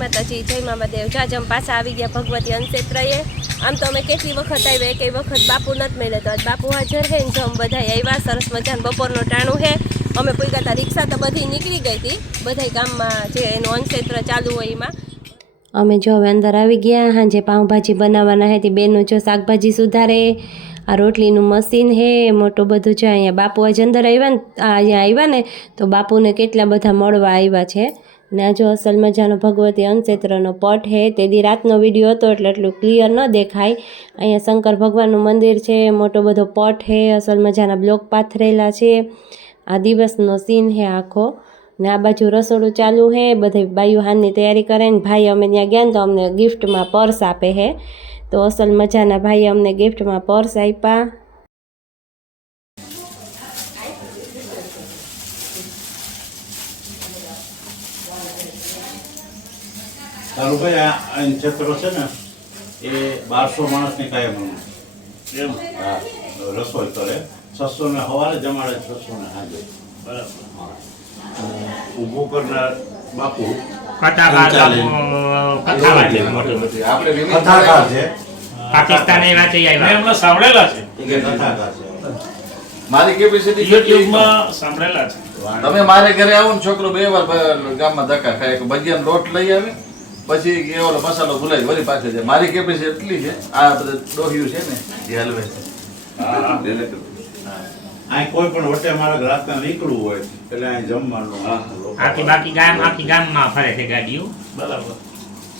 માતાજી, જય મામાદેવ। જાજમ પાછા આવી ગયા ભગવતી અનક્ષેત્રએ। આમ તો અમે કેટલી વખત આવ્યા, કઈ વખત બાપુ નથી મળ્યા, તો આજ બાપુ હાજર હે ને જમ બધા આવ્યા। સરસ મજાનું બપોરનું ટાણું હે। અમે પૂગ્યા હતા, રિક્ષા તો બધી નીકળી ગઈ હતી, બધા ગામમાં જે એનું અનક્ષેત્ર ચાલુ હોય એમાં। અમે જો હવે અંદર આવી ગયા। હાંજે પાઉંભાજી બનાવવાના હે, તે બેનું જો શાકભાજી સુધારે। આ રોટલીનું મશીન હે મોટું બધું છે। અહીંયા બાપુ આજ અંદર આવ્યા ને, અહીંયા આવ્યા ને તો બાપુને કેટલા બધા મળવા આવ્યા છે। ને આ જો અસલ મજાનો ભગવતી અનક્ષેત્રનો પટ હે। તે દી રાતનો વિડીયો હતો એટલે એટલું ક્લિયર ન દેખાય। અહીંયા શંકર ભગવાનનું મંદિર છે, મોટો બધો પટ હે, અસલ મજાના બ્લોક પાથરેલા છે। આ દિવસનો સીન હે આખો। ને આ બાજુ રસોડું ચાલુ હે, બધે બાયું હાનની તૈયારી કરે ને ભાઈ અમે ત્યાં ગયા ને તો અમને ગિફ્ટમાં પર્સ આપે હે। તો અસલ મજાના ભાઈ અમને ગિફ્ટમાં પર્સ આપ્યા। ચાલુ ભાઈ આ અનક્ષેત્રો છે ને એ 1200 માણસને કાયમ એમ હા રસોઈ કરે। 600 ને સવારે જમાડે, 600 ને સાંજે બરાબર। ઊભું કરનાર બાપુ કથાકાર છે, પાકિસ્તાની વાંચી આવ્યા એમણે સાંભળેલા છે કથાકાર છે। મારી કેપેસિટી યુટ્યુબમાં સાંભળેલા છે। તમે મારે ઘરે આવો ને છોકરો 2 વાર ગામમાં ધક્કા ખાય કે ભજીયાનો લોટ લઈ આવે પછી એ ઓલો મસાલો ભૂલાય વળી પાસે છે। મારી કેપેસિટી એટલી છે, આ બધા ડોહ્યું છે ને એ હલવે છે। અહીં કોઈ પણ વટે મારા રાતના નીકળવું હોય એટલે અહીં જમવાનું આખી ગામમાં ફરે છે ગાડીઓ બરાબર।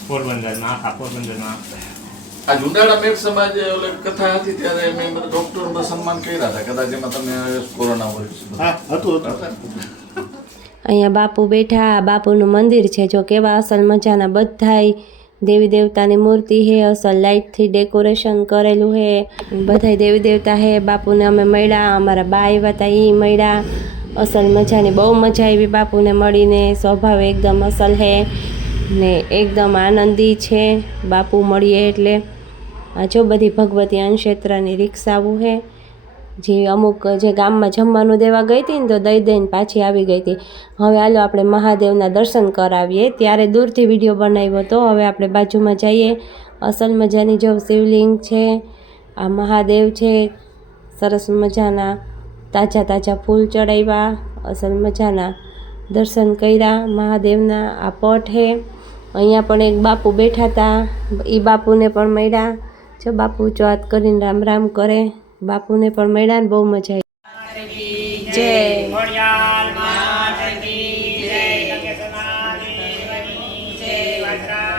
પોરબંદરમાં આખા પોરબંદરમાં આ જુનાળા મેઘ સમાજ ઓલે કથા હતી ત્યારે મેં બધા ડોક્ટરોને સન્માન કર્યા હતા, કદાચ એમાં તમે કોરોના હોય હતું। અહીંયા બાપુ બેઠા, બાપુનું મંદિર છે જો કેવા અસલ મજાના બધાય દેવી દેવતાની મૂર્તિ હે, અસલ લાઇટથી ડેકોરેશન કરેલું હે, બધાય દેવી દેવતા હે। બાપુને અમે મળ્યા, અમારા બા આવ્યા હતા એ મળ્યા। અસલ મજાની બહુ મજા આવી બાપુને મળીને। સ્વભાવ એકદમ અસલ હે ને એકદમ આનંદી છે બાપુ મળીએ એટલે। આ જો બધી ભગવતી અનક્ષેત્રની રિક્ષાઓ હે, જે અમુક જે ગામમાં જમવાનું દેવા ગઈ હતી ને તો દઈ દઈને પાછી આવી ગઈ હતી। હવે હાલો આપણે મહાદેવના દર્શન કરાવીએ। ત્યારે દૂરથી વિડીયો બનાવ્યો હતો, હવે આપણે બાજુમાં જઈએ। અસલ મજાની જો શિવલિંગ છે, આ મહાદેવ છે, સરસ મજાના તાજા તાજા ફૂલ ચડાવ્યા, અસલ મજાના દર્શન કર્યા મહાદેવના। આ પટ હે, અહીંયા પણ એક બાપુ બેઠા હતા, એ બાપુને પણ મળ્યા। જો બાપુ ચોથ કરીને રામ રામ કરે, બાપુને પણ મળ્યા ને બહુ મજા આવી। જય ખોડિયાર માત કી જય, નગેશના દેવની જય, વજ્રા